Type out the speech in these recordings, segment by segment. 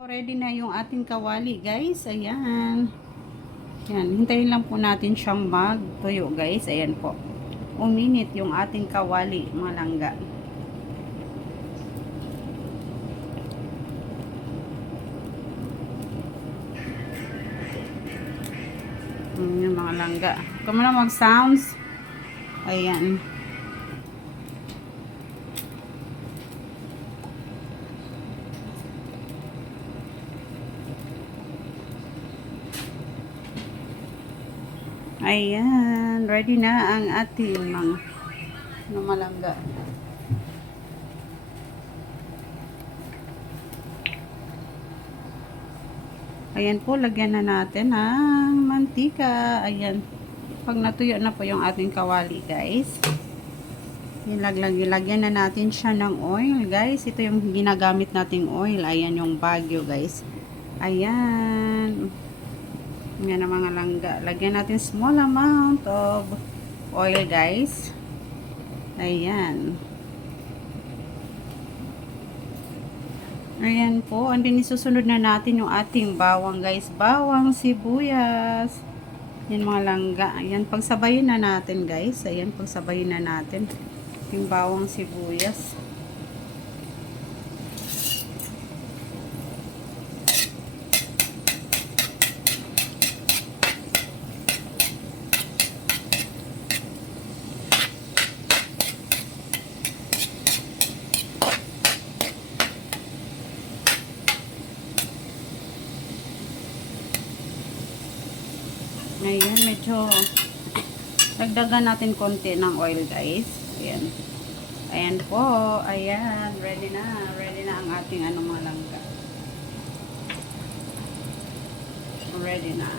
Ready na yung ating kawali, guys. Ayan. Yan, hintayin lang po natin siyang magtuyo, guys. Ayan po. Uminit yung ating kawali, mga langga. Yung mga langga. Kung na mag-sounds. Ayan. Ayan, ready na ang ating mga malangga. Ayan po, lagyan na natin ng mantika. Ayan. Pag natuyo na po yung ating kawali, guys. Lagyan na natin siya ng oil, guys. Ito yung ginagamit nating oil. Ayan yung Baguio, guys. Ayan. Yan ang mga langga. Lagyan natin small amount of oil, guys. Ayan. Ayan po. And then isusunod na natin yung ating bawang, guys. Bawang, sibuyas. Yan mga langga. Ayan. Pagsabayin na natin, guys. Ayan. Pagsabayin na natin yung bawang, sibuyas. Ayan, medyo dagdagan natin konti ng oil, guys. Ayan. Ayan po. Ayan. Ready na. Ready na ang ating mga langga. Ready na.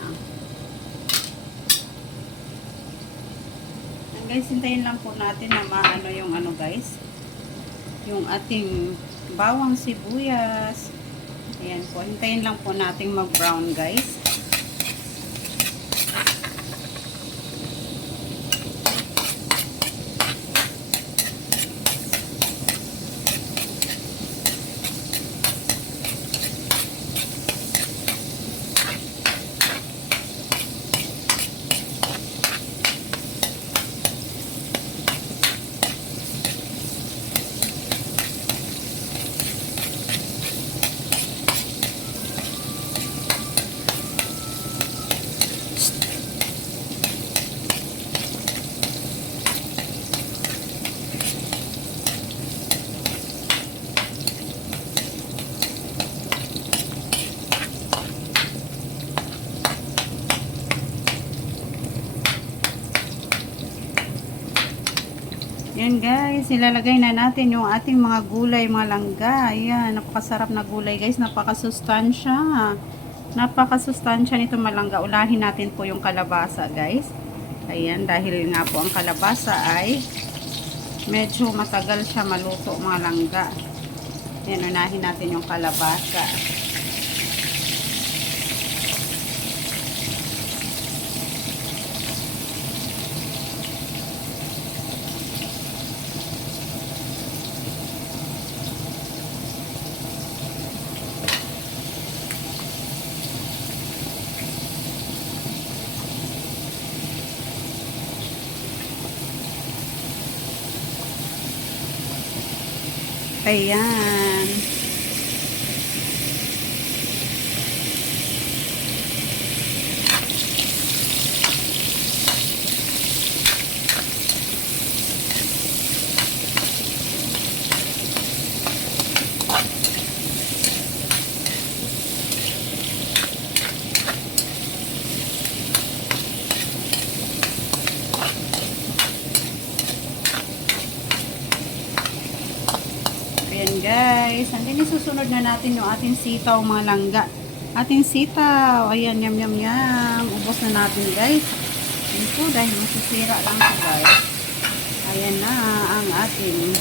And guys, hintayin lang po natin na maano yung guys. Yung ating bawang sibuyas. Ayan po. Hintayin lang po natin mag-brown, guys. Yan guys, ilalagay na natin yung ating mga gulay, mga langga. Ayan, napakasarap na gulay guys, napakasustansya. Napakasustansya nito malangga. Ulahin natin po yung kalabasa guys. Ayan, dahil nga po ang kalabasa ay medyo matagal siya maluto mga langga. Ayan, unahin natin yung kalabasa. Ayan. Ayan guys, hanggang isusunod na natin yung ating sitaw mga langga. Ating sitaw, ayan, yum yum yum. Ubos na natin guys. Ito dahil masisira lang ito guys. Ayan na ang ating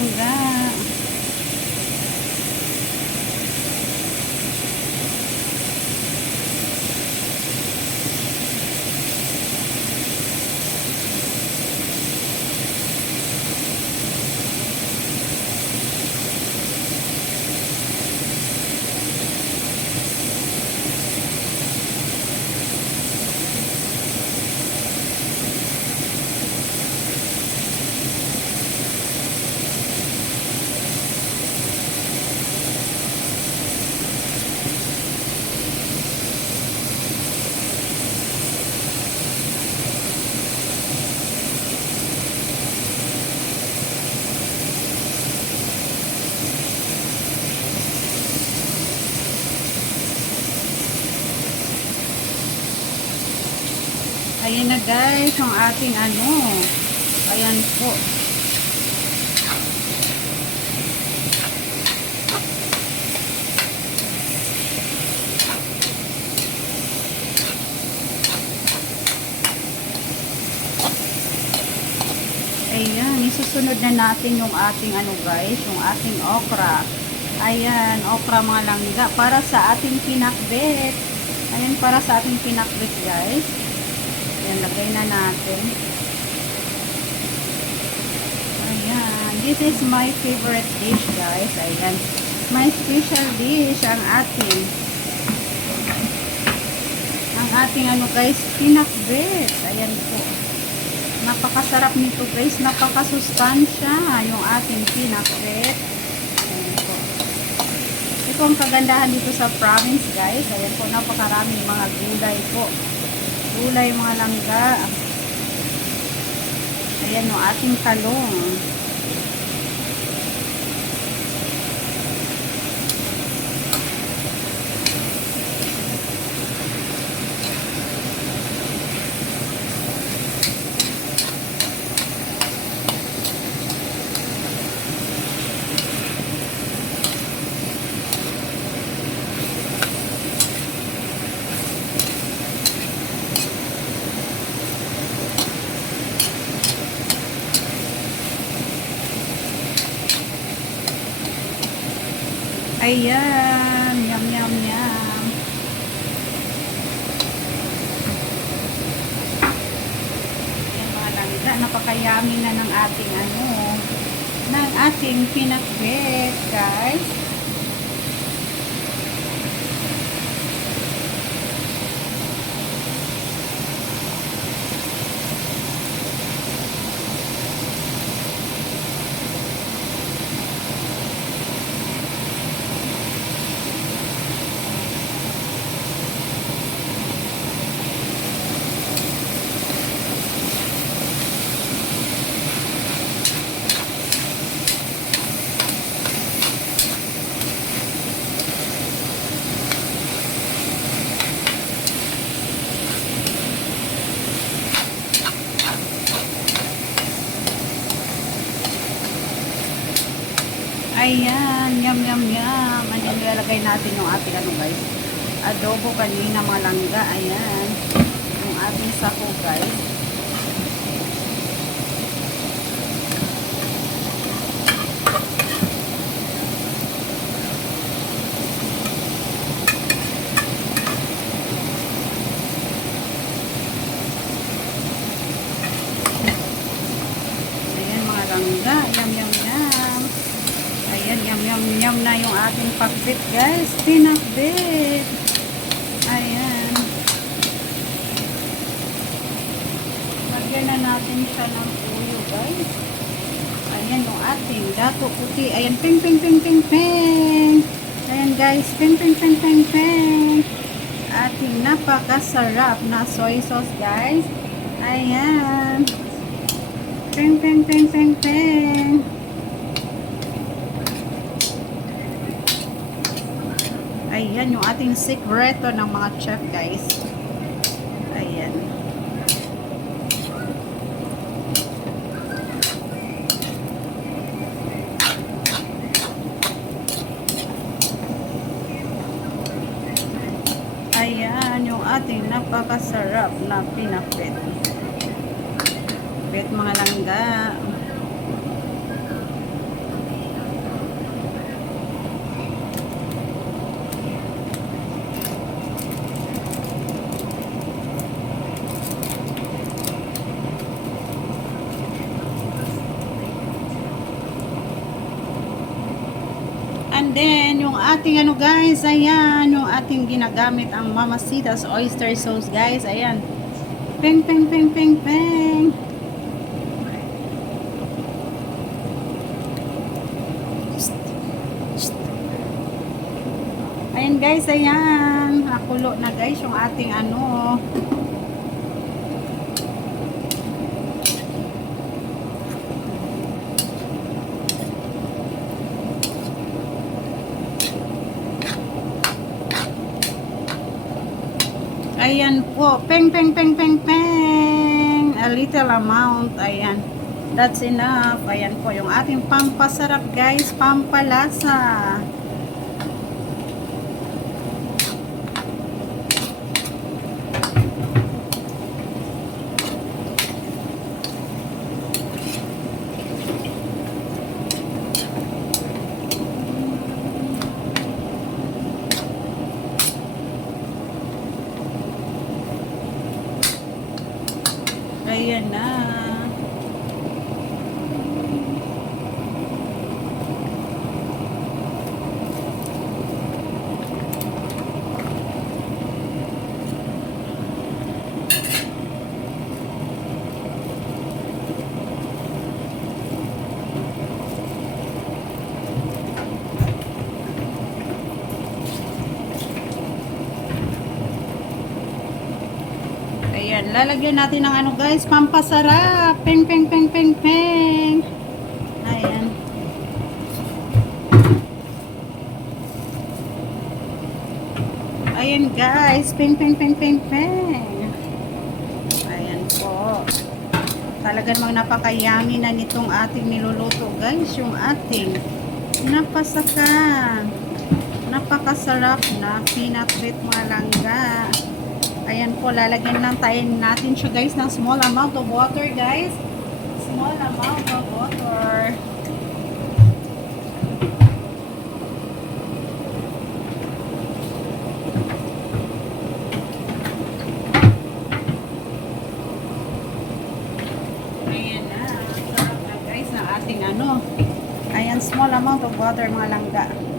langga. Ayan na guys, yung ating ano. Ayan po. Ayan, isusunod na natin yung ating ano guys, yung ating okra. Ayan, okra mga langga para sa ating pinakbet. Ayan, para sa ating pinakbet guys. Ayan, lagay na natin. Ayan, this is my favorite dish guys. Ayan, my special dish ang ating ano guys, pinakbet. Ayan po. Napakasarap nito guys, napakasustansya yung ating pinakbet. Ayan po. Ito ang kagandahan dito sa province guys. Ayan po, napakaraming mga gulay po. Gulay mga langga. Ayan yung ating talong. Ayan, yum yum yum. Ayan mga langga, napakayami na ng ating ano, ng ating pinakbet guys. Ayan, yum yum yum. Ayan, nilalagay natin yung ating ano guys, adobo kanina mga langga. Ayan, yung ating sako guys. Ayan mga langga, yum yum yum. Ayan, yum yum yum na yung ating pakbit guys, pinakbit. Ayan, lagyan na natin siya ng ulo guys. Ayan yung ating dato puti. Ayan, ping ping ping ping ping. Ayan guys, ping ping ping ping ping. Ating napakasarap na soy sauce guys. Ayan, ping ping ping ping ping. Ayan yung ating sikreto ng mga chef guys. Ayan. Ayan yung ating napakasarap na pinakbet. Bet mga langga. And then, yung ating ano guys, ayan, yung ating ginagamit ang Mamacita's oyster sauce guys, ayan. Peng, peng, peng, peng, peng. Ayan guys, ayan. Nakulo na guys yung ating ano. Ayan po. Peng, peng, peng, peng, peng. A little amount. Ayan. That's enough. Ayan po yung ating pampasarap guys. Pampalasa. Ayan na. Ayan, lalagyan natin ng ano guys, pampasarap. Peng, peng, peng, peng, peng. Ayan. Ayan guys, peng, peng, peng, peng, peng. Ayan po. Talaga namang napakayami na nitong ating niluluto guys, yung ating napasaka. Napakasarap na peanut treat mga langga. Ayan po, lalagyan lang tayo natin siya guys ng small amount of water guys. Small amount of water. Ayan na. Sarap na guys na ating ano. Ayan, small amount of water mga langga.